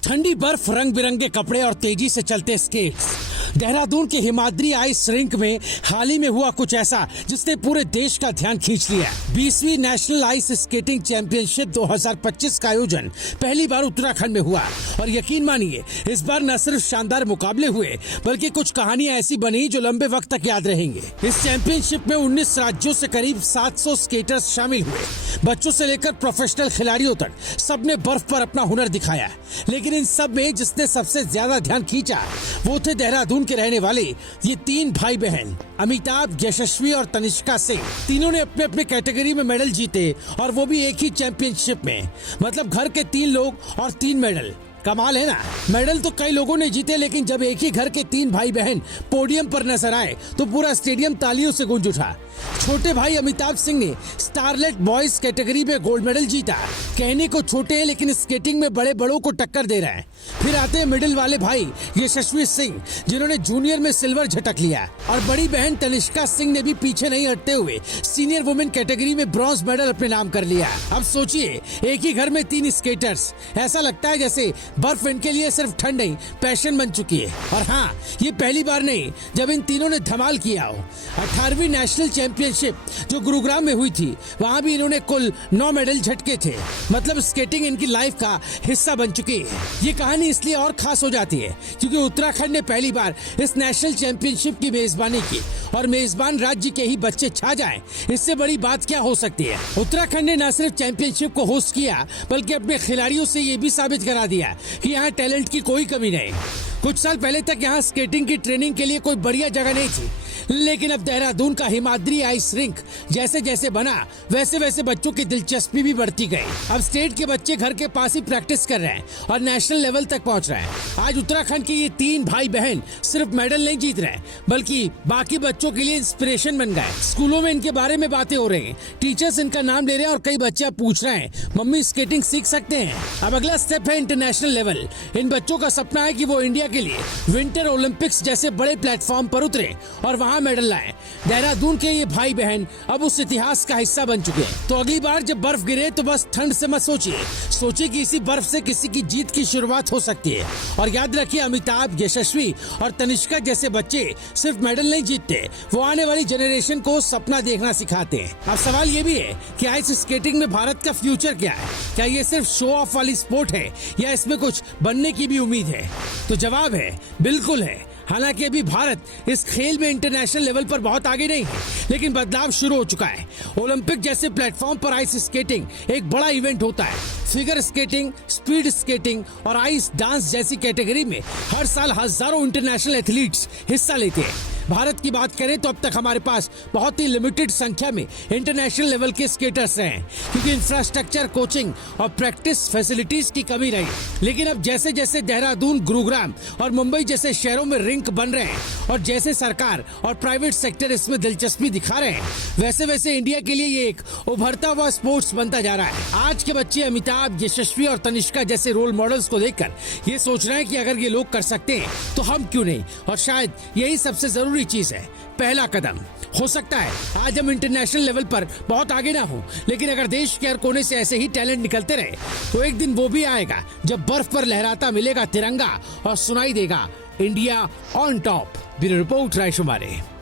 ठंडी बर्फ, रंग बिरंगे कपड़े और तेजी से चलते स्केट्स। देहरादून के हिमाद्री आइस रिंक में हाल ही में हुआ कुछ ऐसा जिसने पूरे देश का ध्यान खींच लिया। 20वीं नेशनल आइस स्केटिंग चैंपियनशिप 2025 का आयोजन पहली बार उत्तराखंड में हुआ और यकीन मानिए इस बार न सिर्फ शानदार मुकाबले हुए बल्कि कुछ कहानियां ऐसी बनी जो लंबे वक्त तक याद रहेंगे। इस चैंपियनशिप में 19 राज्यों से करीब 700 स्केटर्स शामिल हुए। बच्चों से लेकर प्रोफेशनल खिलाड़ियों तक सबने बर्फ पर अपना हुनर दिखाया, लेकिन इन सब में जिसने सबसे ज्यादा ध्यान खींचा वो थे देहरादून के रहने वाले ये तीन भाई बहन अमिताभ, यशस्वी और तनिष्का सिंह। तीनों ने अपने अपने कैटेगरी में मेडल जीते और वो भी एक ही चैंपियनशिप में। मतलब घर के 3 लोग और 3 मेडल। कमाल है ना। मेडल तो कई लोगों ने जीते, लेकिन जब एक ही घर के 3 भाई बहन पोडियम पर नजर आए तो पूरा स्टेडियम तालियों से गूंज उठा। छोटे भाई अमिताभ सिंह ने स्टारलेट बॉयज कैटेगरी में गोल्ड मेडल जीता। कहने को छोटे हैं लेकिन स्केटिंग में बड़े बड़ों को टक्कर दे रहे हैं। फिर आते हैं मिडिल वाले भाई यशस्वी सिंह, जिन्होंने जूनियर में सिल्वर झटक लिया। और बड़ी बहन तनिष्का सिंह ने भी पीछे नहीं हटते हुए सीनियर वुमेन कैटेगरी में ब्रॉन्ज मेडल अपने नाम कर लिया। अब सोचिए, एक ही घर में 3 स्केटर्स। ऐसा लगता है जैसे बर्फ इनके लिए सिर्फ ठंड नहीं, पैशन बन चुकी है। और हाँ, ये पहली बार नहीं जब इन तीनों ने धमाल किया हो। 18वीं नेशनल चैंपियनशिप जो गुरुग्राम में हुई थी, वहाँ भी इन्होंने कुल 9 मेडल झटके थे। मतलब स्केटिंग इनकी लाइफ का हिस्सा बन चुकी है। ये कहानी इसलिए और खास हो जाती है क्योंकि उत्तराखंड ने पहली बार इस नेशनल चैंपियनशिप की मेजबानी की और मेजबान राज्य के ही बच्चे छा जाएं, इससे बड़ी बात क्या हो सकती है। उत्तराखंड ने न सिर्फ चैंपियनशिप को होस्ट किया बल्कि अपने खिलाड़ियों से ये भी साबित करा दिया कि यहाँ टैलेंट की कोई कमी नहीं। कुछ साल पहले तक यहाँ स्केटिंग की ट्रेनिंग के लिए कोई बढ़िया जगह नहीं थी, लेकिन अब देहरादून का हिमाद्री आइस रिंक जैसे जैसे बना वैसे वैसे बच्चों की दिलचस्पी भी बढ़ती गई। अब स्टेट के बच्चे घर के पास ही प्रैक्टिस कर रहे हैं और नेशनल लेवल तक पहुंच रहे हैं। आज उत्तराखंड के ये 3 भाई बहन सिर्फ मेडल नहीं जीत रहे बल्कि बाकी बच्चों के लिए इंस्पिरेशन बन गए। स्कूलों में इनके बारे में बातें हो रही हैं, टीचर्स इनका नाम ले रहे हैं और कई बच्चे अब पूछ रहे हैं मम्मी स्केटिंग सीख सकते हैं। अब अगला स्टेप है इंटरनेशनल लेवल। इन बच्चों का सपना है कि वो इंडिया के लिए विंटर ओलंपिक्स जैसे बड़े प्लेटफॉर्म पर उतरे और वहाँ मेडल लाए। देहरादून के ये भाई बहन अब उस इतिहास का हिस्सा बन चुके हैं। तो अगली बार जब बर्फ गिरे तो बस ठंड से मत सोचिए कि इसी बर्फ से किसी की जीत की शुरुआत हो सकती है। और याद रखिए, अमिताभ, यशस्वी और तनिष्का जैसे बच्चे सिर्फ मेडल नहीं जीतते, वो आने वाली जनरेशन को सपना देखना सिखाते हैं। अब सवाल ये भी है कि आइस स्केटिंग में भारत का फ्यूचर क्या है? क्या ये सिर्फ शो ऑफ वाली स्पोर्ट है या इसमें कुछ बनने की भी उम्मीद है? तो जवाब है बिल्कुल है। हालांकि अभी भारत इस खेल में इंटरनेशनल लेवल पर बहुत आगे नहीं है, लेकिन बदलाव शुरू हो चुका है। ओलंपिक जैसे प्लेटफॉर्म पर आइस स्केटिंग एक बड़ा इवेंट होता है। फिगर स्केटिंग, स्पीड स्केटिंग और आइस डांस जैसी कैटेगरी में हर साल हजारों इंटरनेशनल एथलीट्स हिस्सा लेते हैं। भारत की बात करें तो अब तक हमारे पास बहुत ही लिमिटेड संख्या में इंटरनेशनल लेवल के स्केटर्स हैं क्योंकि इंफ्रास्ट्रक्चर, कोचिंग और प्रैक्टिस फैसिलिटीज की कमी रही। लेकिन अब जैसे जैसे देहरादून, गुरुग्राम और मुंबई जैसे शहरों में रिंक बन रहे हैं और जैसे सरकार और प्राइवेट सेक्टर इसमें दिलचस्पी दिखा रहे हैं, वैसे वैसे इंडिया के लिए ये एक उभरता हुआ स्पोर्ट्स बनता जा रहा है। आज के बच्चे अमिताभ, यशस्वी और तनिष्का जैसे रोल मॉडल्स को देखकर ये सोच रहे हैं कि अगर ये लोग कर सकते हैं तो हम क्यों नहीं। और शायद यही सबसे जरूरी चीज है, पहला कदम। हो सकता है आज हम इंटरनेशनल लेवल पर बहुत आगे ना हो, लेकिन अगर देश के हर कोने से ऐसे ही टैलेंट निकलते रहे तो एक दिन वो भी आएगा जब बर्फ पर लहराता मिलेगा तिरंगा और सुनाई देगा India on top. Bureau report, रायशुमारी।